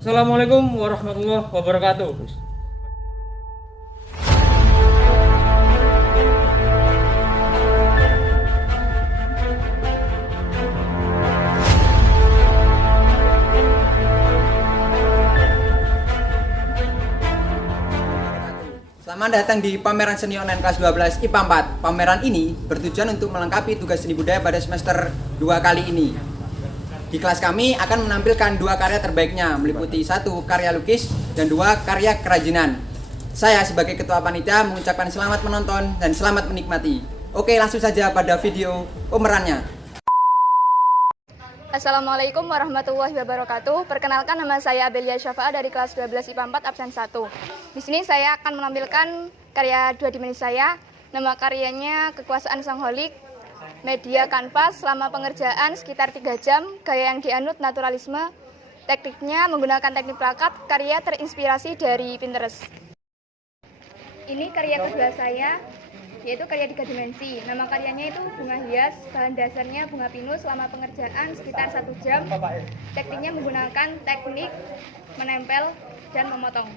Assalamualaikum warahmatullahi wabarakatuh. Selamat datang di pameran seni online kelas 12 IPA 4. Pameran ini bertujuan untuk melengkapi tugas seni budaya pada semester 2 kali ini. Di kelas kami akan menampilkan 2 karya terbaiknya, meliputi 1 karya lukis dan 2 karya kerajinan. Saya sebagai ketua panitia mengucapkan selamat menonton dan selamat menikmati. Oke, langsung saja pada video pemerannya. Assalamualaikum warahmatullahi wabarakatuh. Perkenalkan, nama saya Abelia Syafa'a dari kelas 12 IPA 4 absen 1. Di sini saya akan menampilkan karya 2 dimensi saya. Nama karyanya Kekuasaan Sang Holik, media kanvas, selama pengerjaan sekitar 3 jam, gaya yang dianut naturalisme, tekniknya menggunakan teknik plakat, karya terinspirasi dari Pinterest. Ini karya kedua saya, yaitu karya 3 dimensi. Nama karyanya itu bunga hias, bahan dasarnya bunga pinus, selama pengerjaan sekitar 1 jam. Tekniknya menggunakan teknik menempel dan memotong.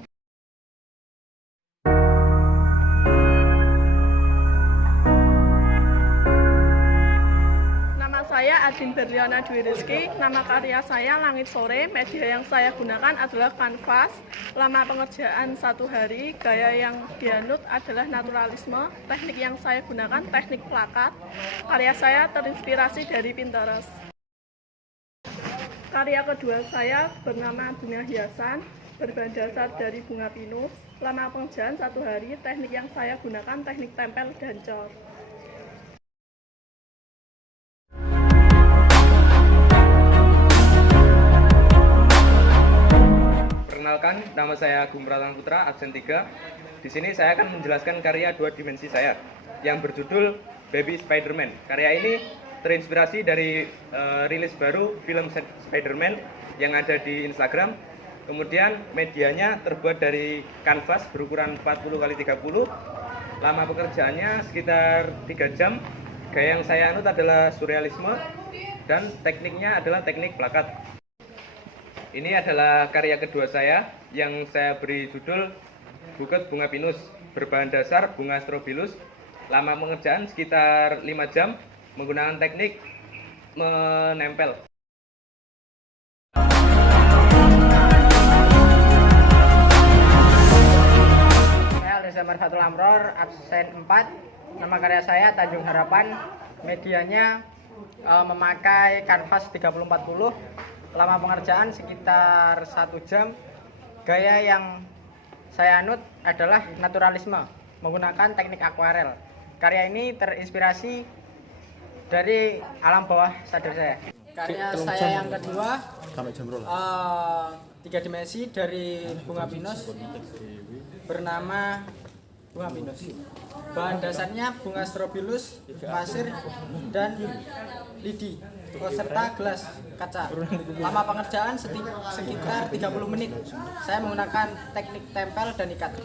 Nama saya Adin Berliana Dwi Rizky. Nama karya saya Langit Sore. Media yang saya gunakan adalah kanvas. Lama pengerjaan 1 hari. Gaya yang dianut adalah naturalisme. Teknik yang saya gunakan teknik plakat. Karya saya terinspirasi dari Pinterest. Karya kedua saya bernama Bunga Hiasan, berbahan dasar dari bunga pinus. Lama pengerjaan 1 hari. Teknik yang saya gunakan teknik tempel dan cor. Perkenalkan, nama saya Agung Pratama Putra, absen 3. Di sini saya akan menjelaskan karya 2 dimensi saya yang berjudul Baby Spider-Man. Karya ini terinspirasi dari rilis baru film Spider-Man yang ada di Instagram. Kemudian medianya terbuat dari kanvas berukuran 40x30. Lama pekerjaannya sekitar 3 jam. Gaya yang saya anut adalah surrealisme dan tekniknya adalah teknik plakat. Ini adalah karya kedua saya yang saya beri judul Buket Bunga Pinus, berbahan dasar bunga strobilus. Lama pengerjaan sekitar 5 jam menggunakan teknik menempel. Saya Aldesamar Fatul Amror, absen 4. Nama karya saya Tanjung Harapan. Medianya memakai kanvas 30x40. Lama pengerjaan sekitar 1 jam. Gaya yang saya anut adalah naturalisme, menggunakan teknik akuarel. Karya ini terinspirasi dari alam bawah sadar saya. Karya saya yang kedua 3 dimensi dari bunga pinus, bernama bunga pinus. Bahan dasarnya bunga strobilus, pasir, dan lidi, serta gelas kaca. Lama pengerjaan sekitar 30 menit. Saya menggunakan teknik tempel dan ikat.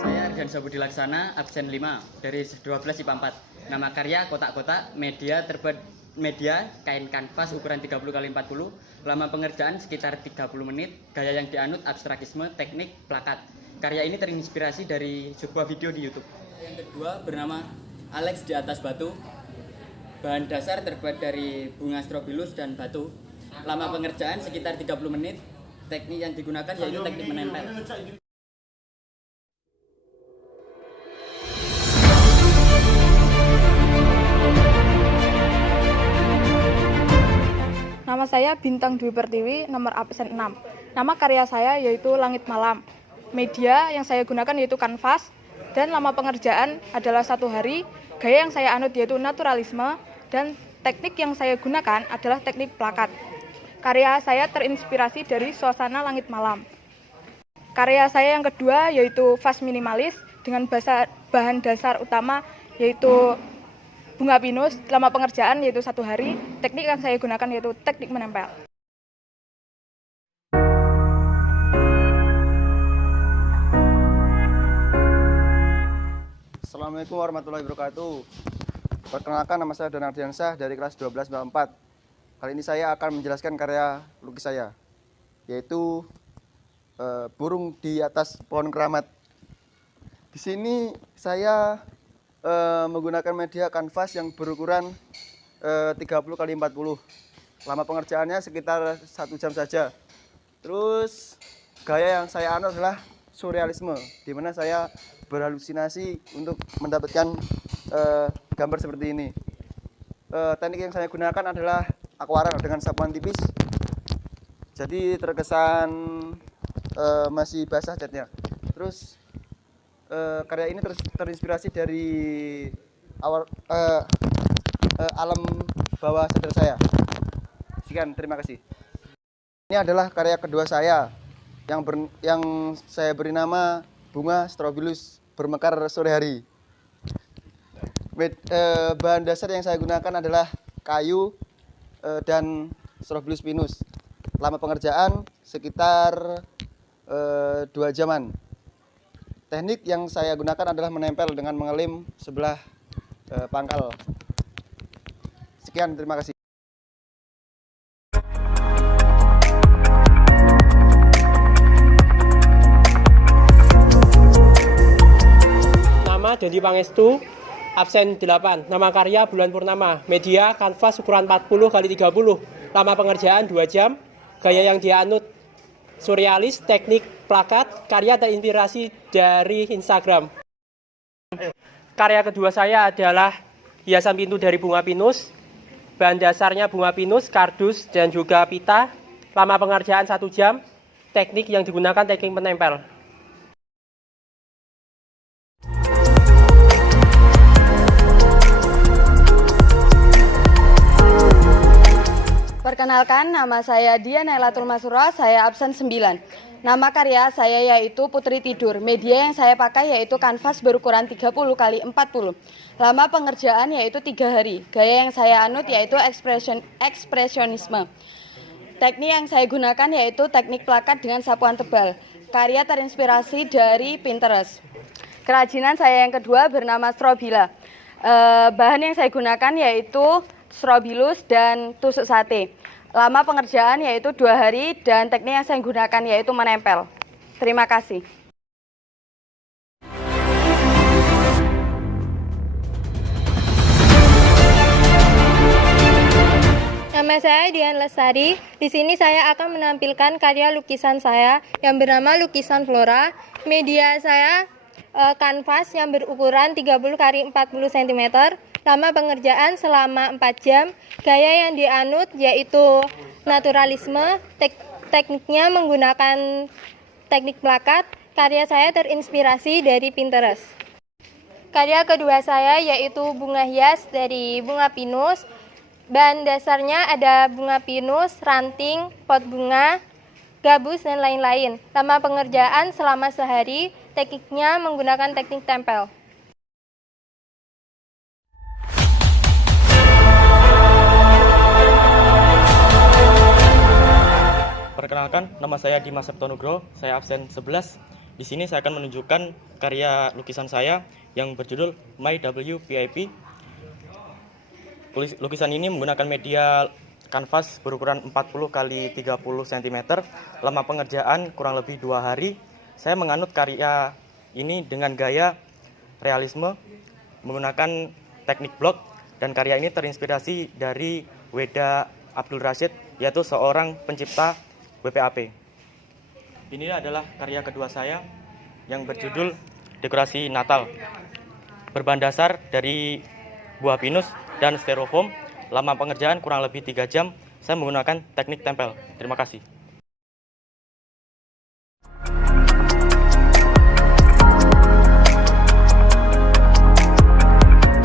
Saya Arjan Sabudi Laksana, absen 5 dari 12 IPA 4. Nama karya Kotak-Kotak, media kain kanvas ukuran 30x40. Lama pengerjaan sekitar 30 menit. Gaya yang dianut abstrakisme, teknik plakat. Karya ini terinspirasi dari sebuah video di YouTube. Yang kedua bernama Alex di atas batu. Bahan dasar terbuat dari bunga strobilus dan batu. Lama pengerjaan sekitar 30 menit. Teknik yang digunakan yaitu teknik menempel. Nama saya Bintang Dwi Pertiwi, nomor absen 6. Nama karya saya yaitu Langit Malam. Media yang saya gunakan yaitu kanvas, dan lama pengerjaan adalah 1 hari. Gaya yang saya anut yaitu naturalisme, dan teknik yang saya gunakan adalah teknik plakat. Karya saya terinspirasi dari suasana langit malam. Karya saya yang kedua yaitu vas minimalis dengan bahan dasar utama yaitu bunga pinus. Lama pengerjaan yaitu 1 hari. Teknik yang saya gunakan yaitu teknik menempel. Assalamualaikum warahmatullahi wabarakatuh. Perkenalkan, nama saya Donald Diansyah dari kelas 12 4. Kali ini saya akan menjelaskan karya lukis saya, yaitu burung di atas pohon keramat. Di sini saya menggunakan media kanvas yang berukuran 30 x 40. Lama pengerjaannya sekitar 1 jam saja. Terus gaya yang saya anut adalah surrealisme, di mana saya berhalusinasi untuk mendapatkan gambar seperti ini. Teknik yang saya gunakan adalah akuarel dengan sapuan tipis, jadi terkesan masih basah catnya. Terus karya ini terinspirasi dari alam bawah sadar saya. Sekian, terima kasih. Ini adalah karya kedua saya yang saya beri nama Bunga Strobilus Bermekar Sore Hari. Bahan dasar yang saya gunakan adalah kayu dan Strobilus pinus. Lama pengerjaan sekitar 2 jaman. Teknik yang saya gunakan adalah menempel dengan mengelem sebelah pangkal. Sekian, terima kasih. Nama Dendi Pangestu, absen 8. Nama karya Bulan Purnama. Media kanvas ukuran 40 x 30. Lama pengerjaan 2 jam. Gaya yang dianut surrealis, teknik plakat. Karya terinspirasi dari Instagram. Karya kedua saya adalah hiasan pintu dari bunga pinus. Bahan dasarnya bunga pinus, kardus, dan juga pita. Lama pengerjaan 1 jam. Teknik yang digunakan teknik menempel. Perkenalkan, nama saya Dian Elatul Masura, saya absen 9. Nama karya saya yaitu Putri Tidur. Media yang saya pakai yaitu kanvas berukuran 30 x 40. Lama pengerjaan yaitu 3 hari. Gaya yang saya anut yaitu ekspresionisme. Teknik yang saya gunakan yaitu teknik plakat dengan sapuan tebal. Karya terinspirasi dari Pinterest. Kerajinan saya yang kedua bernama Strobila. Bahan yang saya gunakan yaitu Strobilus dan tusuk sate. Lama pengerjaan yaitu 2 hari dan teknik yang saya gunakan yaitu menempel. Terima kasih. Nama saya Dian Lestari. Di sini saya akan menampilkan karya lukisan saya yang bernama Lukisan Flora. Media saya kanvas yang berukuran 30 x 40 cm. Lama pengerjaan selama 4 jam. Gaya yang dianut yaitu naturalisme. Tekniknya menggunakan teknik plakat. Karya saya terinspirasi dari Pinterest. Karya kedua saya yaitu bunga hias dari bunga pinus. Bahan dasarnya ada bunga pinus, ranting, pot bunga, gabus, dan lain-lain. Lama pengerjaan selama sehari. Tekniknya menggunakan teknik tempel. Perkenalkan, nama saya Dimas Septonugro, saya absen 11. Di sini saya akan menunjukkan karya lukisan saya yang berjudul My WPIP. Lukisan ini menggunakan media kanvas berukuran 40 x 30 cm. Lama pengerjaan kurang lebih 2 hari. Saya menganut karya ini dengan gaya realisme, menggunakan teknik blok, dan karya ini terinspirasi dari Weda Abdul Rashid, yaitu seorang pencipta WPAP. Ini adalah karya kedua saya yang berjudul Dekorasi Natal. Berbahan dasar dari buah pinus dan styrofoam. Lama pengerjaan kurang lebih 3 jam. Saya menggunakan teknik tempel. Terima kasih.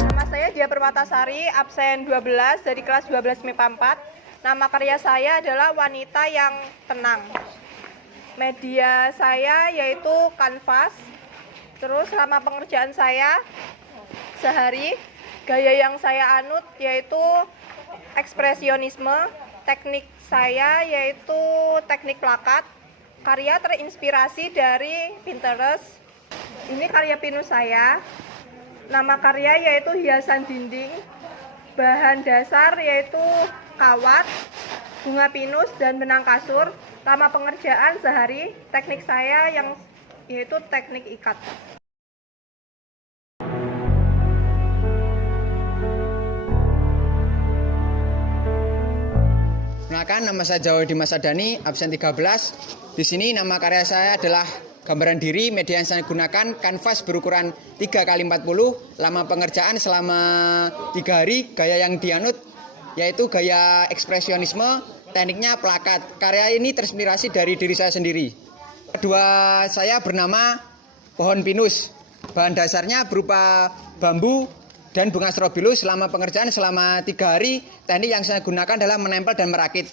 Nama saya Dia Permatasari, absen 12 dari kelas 12 MIPA 4. Nama karya saya adalah Wanita yang Tenang. Media saya yaitu kanvas. Terus lama pengerjaan saya sehari. Gaya yang saya anut yaitu ekspresionisme. Teknik saya yaitu teknik plakat. Karya terinspirasi dari Pinterest. Ini karya pinus saya. Nama karya yaitu Hiasan Dinding. Bahan dasar yaitu kawat, bunga pinus, dan benang kasur. Lama pengerjaan sehari. Teknik saya yaitu teknik ikat. Perkenalkan, nama saya Jawa Dimas Adani, absen 13. Di sini nama karya saya adalah gambaran diri. Media yang saya gunakan kanvas berukuran 3x40. Lama pengerjaan selama 3 hari. Gaya yang dianut yaitu gaya ekspresionisme. Tekniknya plakat. Karya ini terinspirasi dari diri saya sendiri. Kedua saya bernama pohon pinus. Bahan dasarnya berupa bambu dan bunga strobilus. Selama pengerjaan selama 3 hari, teknik yang saya gunakan adalah menempel dan merakit.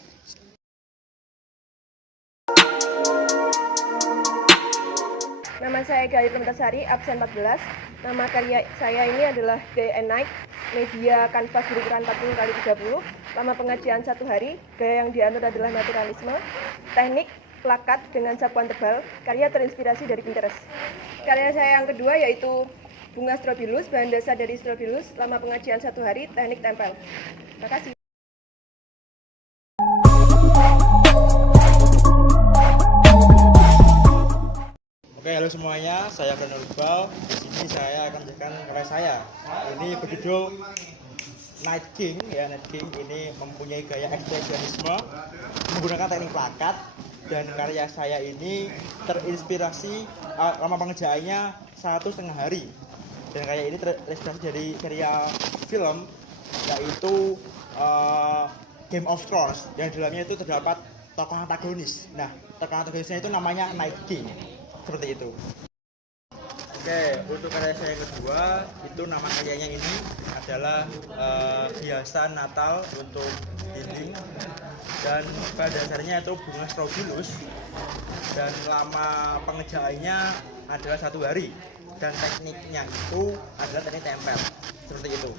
Nama saya Gali Pentasari, absen 14. Nama karya saya ini adalah Day and Night, media kanvas berukuran 40x30. Lama pengerjaan 1 hari, gaya yang dianut adalah naturalisme. Teknik plakat dengan sapuan tebal, karya terinspirasi dari Pinterest. Karya saya yang kedua yaitu bunga strobilus, bahan dasar dari strobilus. Lama pengerjaan 1 hari, teknik tempel. Terima kasih. Oke, halo semuanya, saya Glenn Rubal. Di sini saya akan menjelaskan karya saya. Ini berjudul Night King, ya. Night King ini mempunyai gaya ekspresionisme menggunakan teknik plakat, dan karya saya ini terinspirasi lama pengerjaannya 1,5 hari. Dan karya ini terinspirasi dari serial film yaitu Game of Thrones, yang di dalamnya itu terdapat tokoh antagonis. Nah, tokoh antagonisnya itu namanya Night King. Seperti itu. Oke, untuk karya saya yang kedua, itu nama karyanya ini adalah hiasan Natal untuk dinding, dan pada dasarnya itu bunga strobilus, dan lama pengerjaannya adalah 1 hari, dan tekniknya itu adalah teknik tempel. Seperti itu.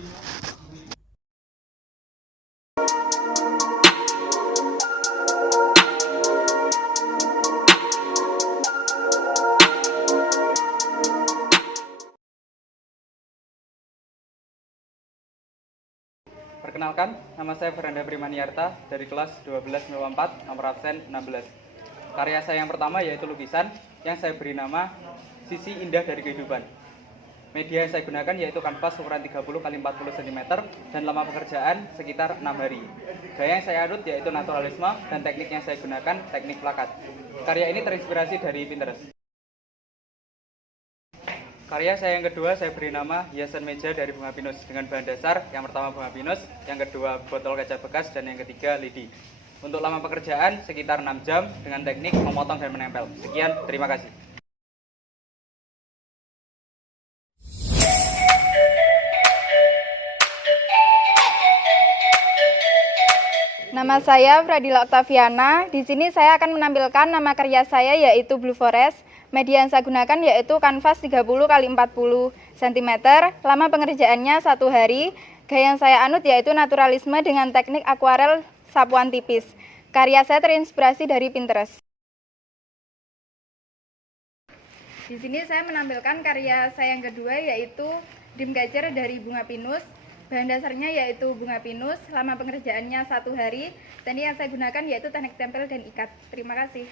Perkenalkan, nama saya Fernanda Primaniarta dari kelas 12-4, nomor absen 16. Karya saya yang pertama yaitu lukisan yang saya beri nama Sisi Indah dari Kehidupan. Media yang saya gunakan yaitu kanvas ukuran 30x40 cm dan lama pekerjaan sekitar 6 hari. Gaya yang saya anut yaitu naturalisme dan teknik yang saya gunakan teknik plakat. Karya ini terinspirasi dari Pinterest. Karya saya yang kedua saya beri nama hiasan meja dari bunga pinus dengan bahan dasar yang pertama bunga pinus, yang kedua botol kaca bekas, dan yang ketiga lidi. Untuk lama pekerjaan sekitar 6 jam dengan teknik memotong dan menempel. Sekian, terima kasih. Nama saya Fradila Oktaviana. Di sini saya akan menampilkan nama karya saya yaitu Blue Forest. Media yang saya gunakan yaitu kanvas 30x40 cm. Lama pengerjaannya 1 hari. Gaya yang saya anut yaitu naturalisme dengan teknik akuarel sapuan tipis. Karya saya terinspirasi dari Pinterest. Di sini saya menampilkan karya saya yang kedua yaitu Dreamcatcher dari bunga pinus. Bahan dasarnya yaitu bunga pinus. Lama pengerjaannya 1 hari. Teknik yang saya gunakan yaitu teknik tempel dan ikat. Terima kasih.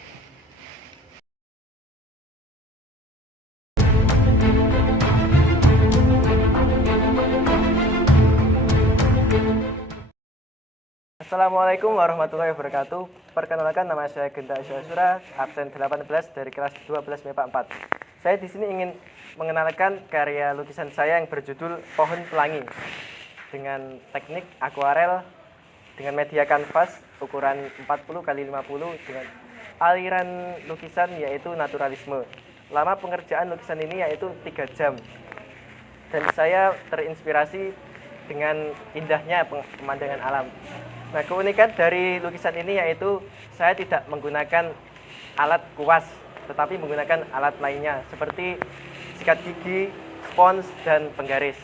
Assalamualaikum warahmatullahi wabarakatuh. Perkenalkan, nama saya Genta Asyasura, absen 18 dari kelas 12 MIPA 4. Saya di sini ingin mengenalkan karya lukisan saya yang berjudul Pohon Pelangi dengan teknik akuarel dengan media kanvas ukuran 40x50 dengan aliran lukisan yaitu naturalisme. Lama pengerjaan lukisan ini yaitu 3 jam. Dan saya terinspirasi dengan indahnya pemandangan alam. Nah, keunikan dari lukisan ini yaitu saya tidak menggunakan alat kuas, tetapi menggunakan alat lainnya seperti sikat gigi, spons, dan penggaris.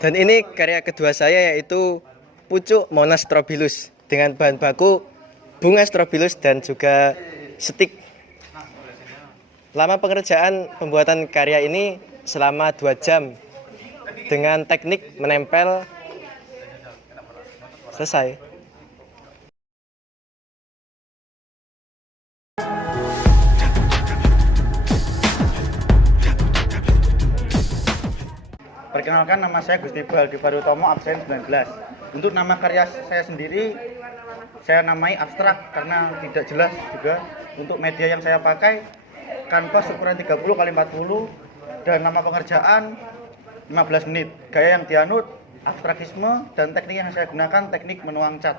Dan ini karya kedua saya yaitu pucuk Monas strobilus dengan bahan baku bunga strobilus dan juga stik. Lama pengerjaan pembuatan karya ini selama 2 jam dengan teknik menempel Selesai. Perkenalkan, nama saya Gusti Baldi Barutomo, absen 19. Untuk nama karya saya sendiri, saya namai abstrak karena tidak jelas juga. Untuk media yang saya pakai, kanvas ukuran 30x40 dan nama pengerjaan 15 menit. Gaya yang dianut, abstrakisme, dan teknik yang saya gunakan teknik menuang cat.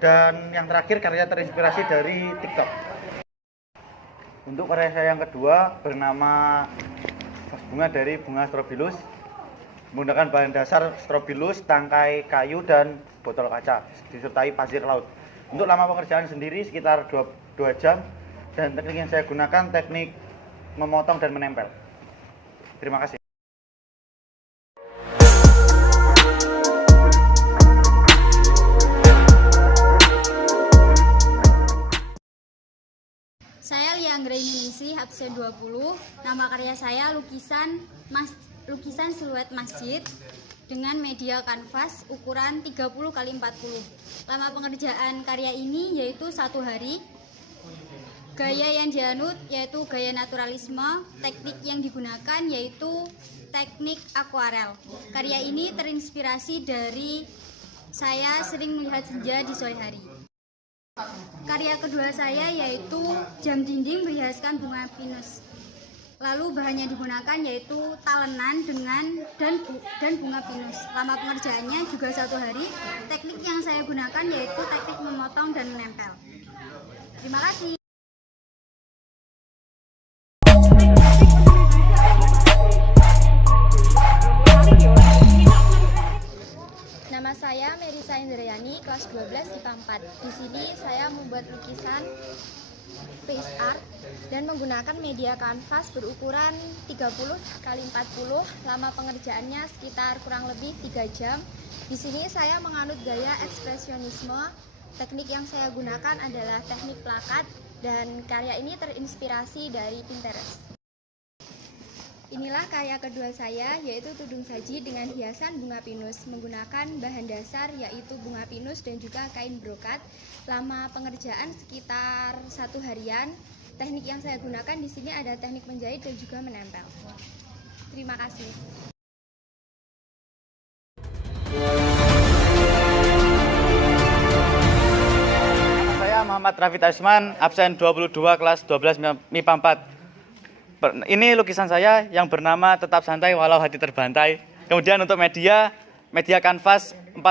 Dan yang terakhir, karya terinspirasi dari TikTok. Untuk karya saya yang kedua bernama bunga dari bunga strobilus, menggunakan bahan dasar strobilus, tangkai kayu, dan botol kaca, disertai pasir laut. Untuk lama pengerjaan sendiri sekitar 2 jam, dan teknik yang saya gunakan teknik memotong dan menempel. Terima kasih. Saya Lia Anggraini, absen 20. Nama karya saya lukisan siluet masjid dengan media kanvas ukuran 30x40. Lama pengerjaan karya ini yaitu 1 hari. Gaya yang dianut yaitu gaya naturalisme. Teknik yang digunakan yaitu teknik akuarel. Karya ini terinspirasi dari saya sering melihat senja di sore hari. Karya kedua saya yaitu jam dinding berhiaskan bunga pinus. Lalu bahan yang digunakan yaitu talenan dan bunga pinus. Lama pengerjaannya juga 1 hari. Teknik yang saya gunakan yaitu teknik memotong dan menempel. Terima kasih. Nama saya Merisa Indrayani, kelas 12 IPA 4. Di sini saya membuat lukisan face art dan menggunakan media kanvas berukuran 30x40. Lama pengerjaannya sekitar kurang lebih 3 jam. Di sini saya menganut gaya ekspresionisme. Teknik yang saya gunakan adalah teknik plakat dan karya ini terinspirasi dari Pinterest. Inilah karya kedua saya, yaitu tudung saji dengan hiasan bunga pinus menggunakan bahan dasar yaitu bunga pinus dan juga kain brokat. Lama pengerjaan sekitar 1 harian. Teknik yang saya gunakan di sini ada teknik menjahit dan juga menempel. Terima kasih. Saya Muhammad Rafid Asman, absen 22 kelas 12 MIPA 4. Ini lukisan saya yang bernama Tetap Santai Walau Hati Terbantai. Kemudian untuk media kanvas 40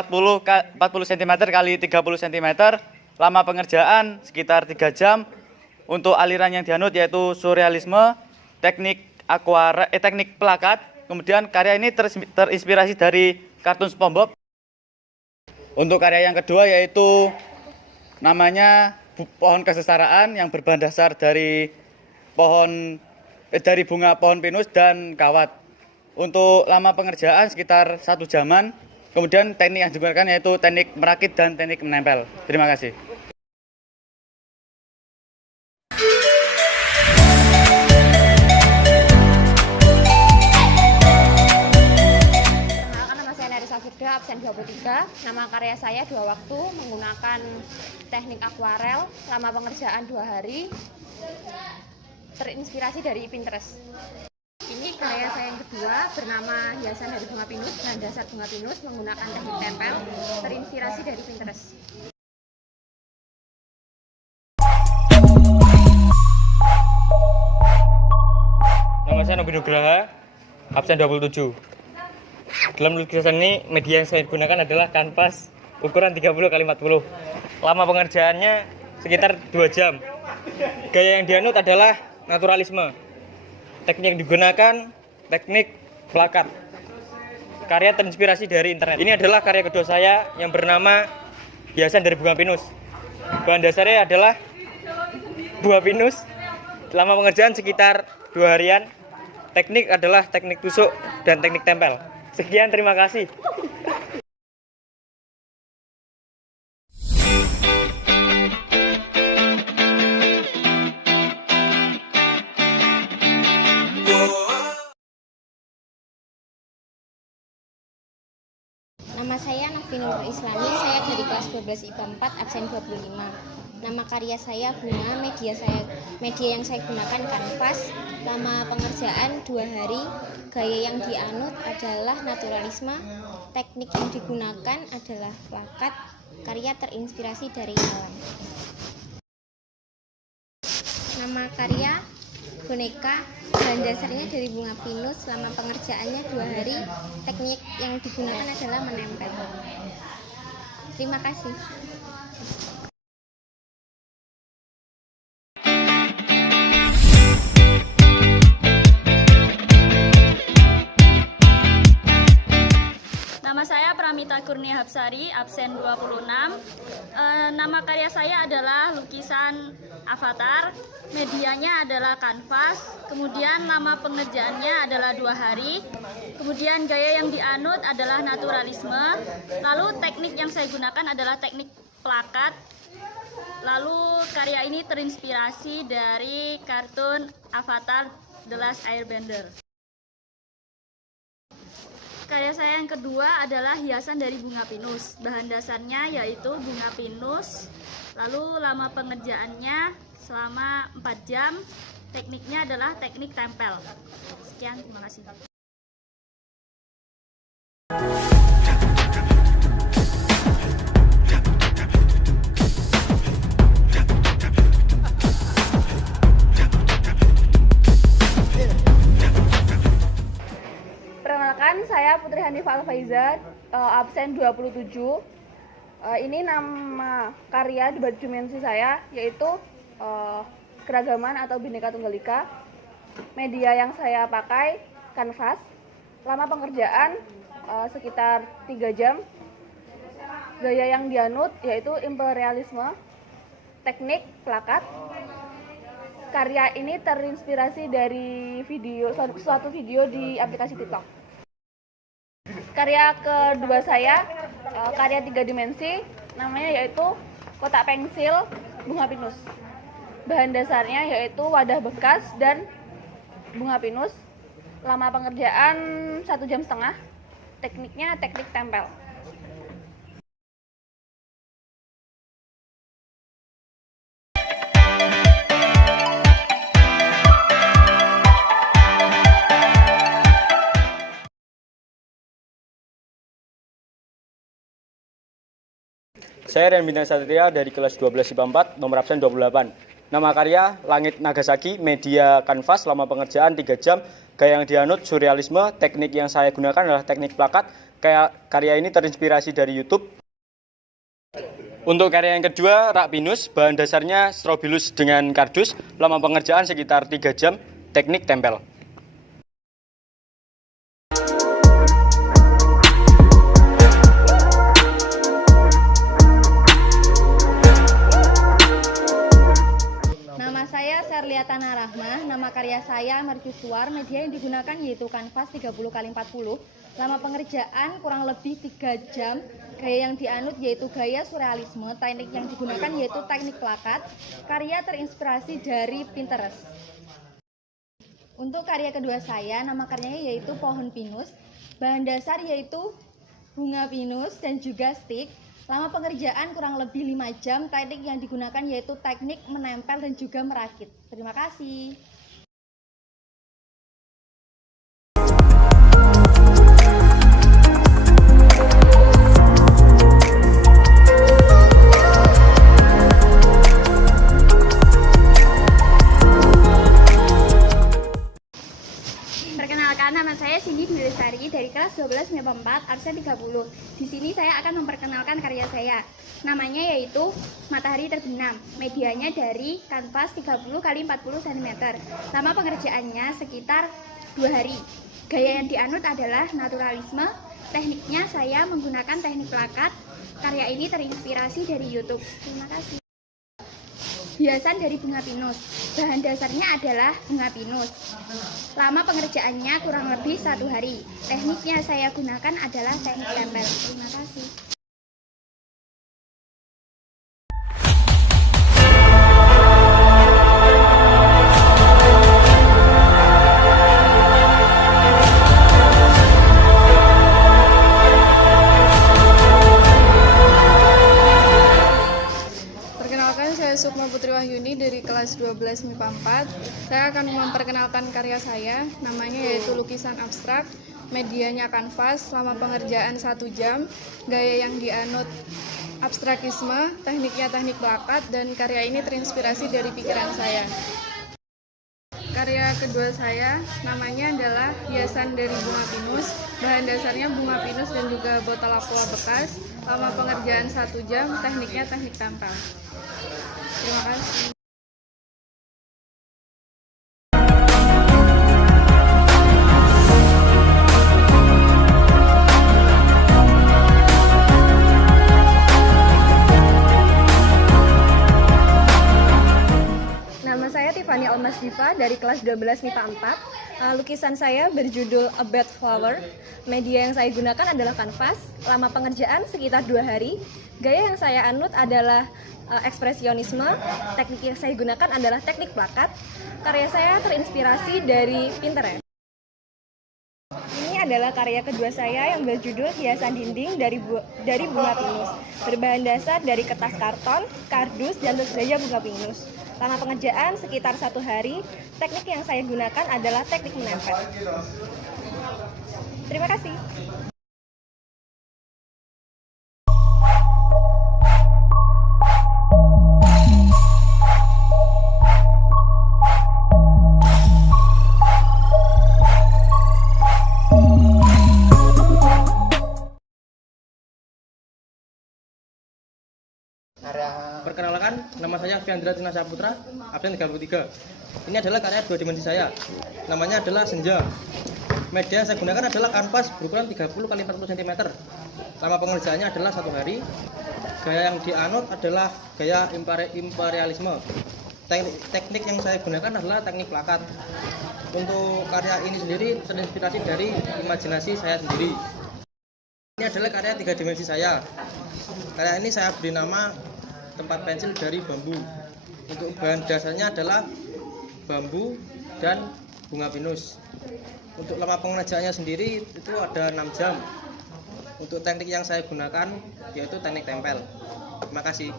cm kali 30 cm. Lama pengerjaan sekitar 3 jam. Untuk aliran yang dianut yaitu surrealisme, teknik teknik plakat. Kemudian karya ini terinspirasi dari kartun SpongeBob. Untuk karya yang kedua yaitu namanya pohon kesetaraan yang berbahan dasar dari bunga pohon pinus dan kawat. Untuk lama pengerjaan sekitar 1 jaman. Kemudian teknik yang digunakan yaitu teknik merakit dan teknik menempel. Terima kasih. Perkenalkan, nama saya Narisa Firda, absen 23. Nama karya saya 2 waktu menggunakan teknik akuarel. Lama pengerjaan 2 hari. Terinspirasi dari Pinterest. Ini karya saya yang kedua bernama hiasan dari bunga pinus dan dasar bunga pinus menggunakan teknik tempel, terinspirasi dari Pinterest. Nama saya Nobi Nugraha, absen 27. Dalam lukisan ini media yang saya gunakan adalah kanvas ukuran 30x40. Lama pengerjaannya sekitar 2 jam. Gaya yang dianut adalah naturalisme. Teknik yang digunakan teknik plakat. Karya terinspirasi dari internet. Ini adalah karya kedua saya yang bernama hiasan dari bunga pinus. Bahan dasarnya adalah bunga pinus. Lama pengerjaan sekitar 2 harian. Teknik adalah teknik tusuk dan teknik tempel. Sekian, terima kasih. Nama saya Novinur Islami, saya dari kelas 12 IPA 4, absen 25. Nama karya saya Bunga, media yang saya gunakan kanvas. Lama pengerjaan 2 hari. Gaya yang dianut adalah naturalisme. Teknik yang digunakan adalah plakat. Karya terinspirasi dari alam. Nama karya boneka, bahan dasarnya dari bunga pinus. Selama pengerjaannya 2 hari. Teknik yang digunakan adalah menempel. Terima kasih. Nama saya Pramita Kurnia Hapsari, absen 26. Nama karya saya adalah lukisan avatar, medianya adalah kanvas, kemudian lama pengerjaannya adalah 2 hari, kemudian gaya yang dianut adalah naturalisme, lalu teknik yang saya gunakan adalah teknik plakat, lalu karya ini terinspirasi dari kartun Avatar The Last Airbender. Karya saya yang kedua adalah hiasan dari bunga pinus. Bahan dasarnya yaitu bunga pinus. Lalu lama pengerjaannya selama 4 jam. Tekniknya adalah teknik tempel. Sekian, terima kasih. Perkenalkan, saya Putri Hanifah Alfaiza, absen 27. Ini nama karya di dimensi saya, yaitu keragaman atau Bhinneka Tunggal Ika. Media yang saya pakai kanvas. Lama pengerjaan sekitar 3 jam. Gaya yang dianut yaitu imperialisme. Teknik plakat. Karya ini terinspirasi dari suatu video di aplikasi TikTok. Karya kedua saya, karya 3 dimensi, namanya yaitu kotak pensil bunga pinus. Bahan dasarnya yaitu wadah bekas dan bunga pinus. Lama pengerjaan 1,5 jam. Tekniknya teknik tempel. Saya Rian Bintang Satria dari kelas 12 IPA 4, nomor absen 28. Nama karya Langit Nagasaki, media kanvas, lama pengerjaan 3 jam. Gaya yang dianut surrealisme, teknik yang saya gunakan adalah teknik plakat. Karya ini terinspirasi dari YouTube. Untuk karya yang kedua, rak pinus, bahan dasarnya strobilus dengan kardus, lama pengerjaan sekitar 3 jam, teknik tempel. Serlia Tanah Rahmah, nama karya saya Mercusuar, media yang digunakan yaitu kanvas 30x40. Lama pengerjaan kurang lebih 3 jam. Gaya yang dianut yaitu gaya surrealisme, teknik yang digunakan yaitu teknik plakat. Karya terinspirasi dari Pinterest. Untuk karya kedua saya, nama karyanya yaitu pohon pinus. Bahan dasar yaitu bunga pinus dan juga stik. Lama pengerjaan kurang lebih 5 jam, teknik yang digunakan yaitu teknik menempel dan juga merakit. Terima kasih. Perkenalkan, nama saya Cindy Dwi Lestari dari kelas 12 MIPA 4, absen 30. Di sini saya akan memperkenalkan karya saya. Namanya yaitu Matahari Terbenam. Medianya dari kanvas 30x40 cm. Lama pengerjaannya sekitar 2 hari. Gaya yang dianut adalah naturalisme. Tekniknya saya menggunakan teknik plakat. Karya ini terinspirasi dari YouTube. Terima kasih. Hiasan dari bunga pinus. Bahan dasarnya adalah bunga pinus. Lama pengerjaannya kurang lebih 1 hari. Tekniknya saya gunakan adalah teknik tempel. Terima kasih. 12 MIPA 4, saya akan memperkenalkan karya saya, namanya yaitu lukisan abstrak, medianya kanvas, lama pengerjaan 1 jam, gaya yang dianut abstrakisme, tekniknya teknik plakat, dan karya ini terinspirasi dari pikiran saya. Karya kedua saya namanya adalah hiasan dari bunga pinus, bahan dasarnya bunga pinus dan juga botol aqua bekas, lama pengerjaan 1 jam, tekniknya teknik tempel. Terima kasih. Nama saya Tiffany Almas Diva dari kelas 12 MIPA 4. Lukisan saya berjudul A Bed Flower. Media yang saya gunakan adalah kanvas. Lama pengerjaan sekitar 2 hari. Gaya yang saya anut adalah ekspresionisme. Teknik yang saya gunakan adalah teknik plakat. Karya saya terinspirasi dari Pinterest. Ini adalah karya kedua saya yang berjudul hiasan dinding dari bunga pinus. Berbahan dasar dari kertas karton, kardus, dan tentu saja bunga pinus. Lama pengerjaan sekitar 1 hari. Teknik yang saya gunakan adalah teknik menempel. Terima kasih. Perkenalkan, nama saya Fiandra Tina Saputra, absen 33. Ini adalah karya 2 dimensi saya. Namanya adalah Senja. Media yang saya gunakan adalah kanvas berukuran 30 x 40 cm. Lama pengerjaannya adalah 1 hari. Gaya yang dianut adalah gaya imperialisme. Teknik yang saya gunakan adalah teknik plakat. Untuk karya ini sendiri terinspirasi dari imajinasi saya sendiri. Ini adalah karya 3 dimensi saya. Karya ini saya beri nama tempat pensil dari bambu. Untuk bahan dasarnya adalah bambu dan bunga pinus. Untuk lama pengerjaannya sendiri itu ada 6 jam. Untuk teknik yang saya gunakan yaitu teknik tempel. Terima kasih.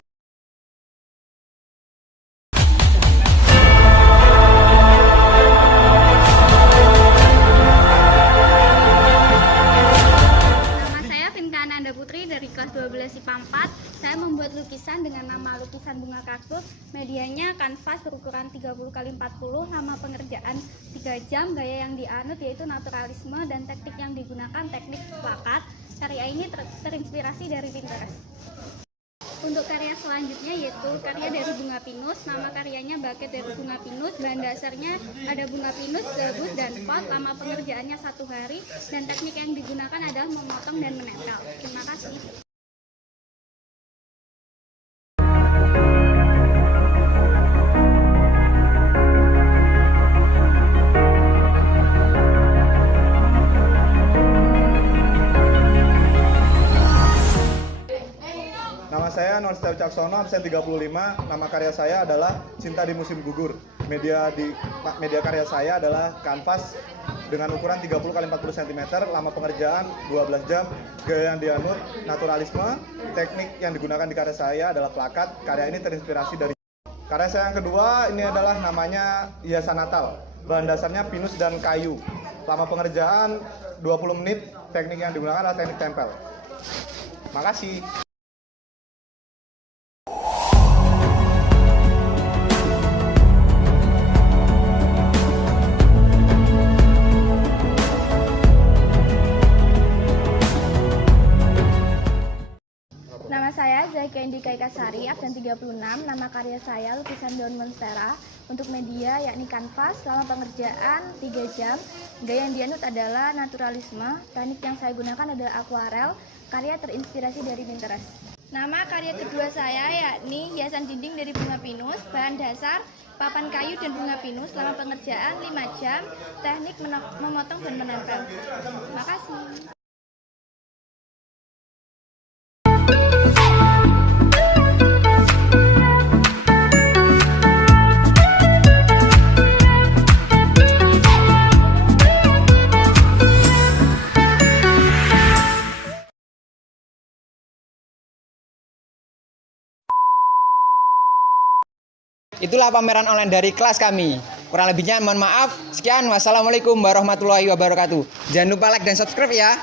Dari kelas 12 IPA 4, saya membuat lukisan dengan nama lukisan bunga kaktus. Medianya kanvas berukuran 30 x 40, lama pengerjaan 3 jam, gaya yang dianut yaitu naturalisme, dan teknik yang digunakan teknik plakat. Karya ini terinspirasi dari Pinterest. Untuk karya selanjutnya yaitu karya dari bunga pinus. Nama karyanya buket dari bunga pinus. Bahan dasarnya ada bunga pinus, gabus, dan pot. Lama pengerjaannya 1 hari, dan teknik yang digunakan adalah memotong dan menempel. Terima kasih. Nama saya Norstew Caksono, absen 35. Nama karya saya adalah Cinta di Musim Gugur. Media karya saya adalah kanvas dengan ukuran 30 x 40 cm, lama pengerjaan 12 jam, gaya yang dianut naturalisme. Teknik yang digunakan di karya saya adalah plakat. Karya ini terinspirasi dari karya saya yang kedua. Ini adalah namanya hiasan Natal. Bahan dasarnya pinus dan kayu. Lama pengerjaan 20 menit. Teknik yang digunakan adalah teknik tempel. Makasih. Nama saya Zaikia Indika Ikasari, absen 36. Nama karya saya lukisan daun monstera. Untuk media yakni kanvas, lama pengerjaan 3 jam. Gaya yang dianut adalah naturalisme. Teknik yang saya gunakan adalah akuarel. Karya terinspirasi dari Pinterest. Nama karya kedua saya yakni hiasan dinding dari bunga pinus. Bahan dasar papan kayu dan bunga pinus. Lama pengerjaan 5 jam. Teknik memotong dan menempel. Terima kasih. Itulah pameran online dari kelas kami. Kurang lebihnya mohon maaf. Sekian, wassalamualaikum warahmatullahi wabarakatuh. Jangan lupa like dan subscribe ya.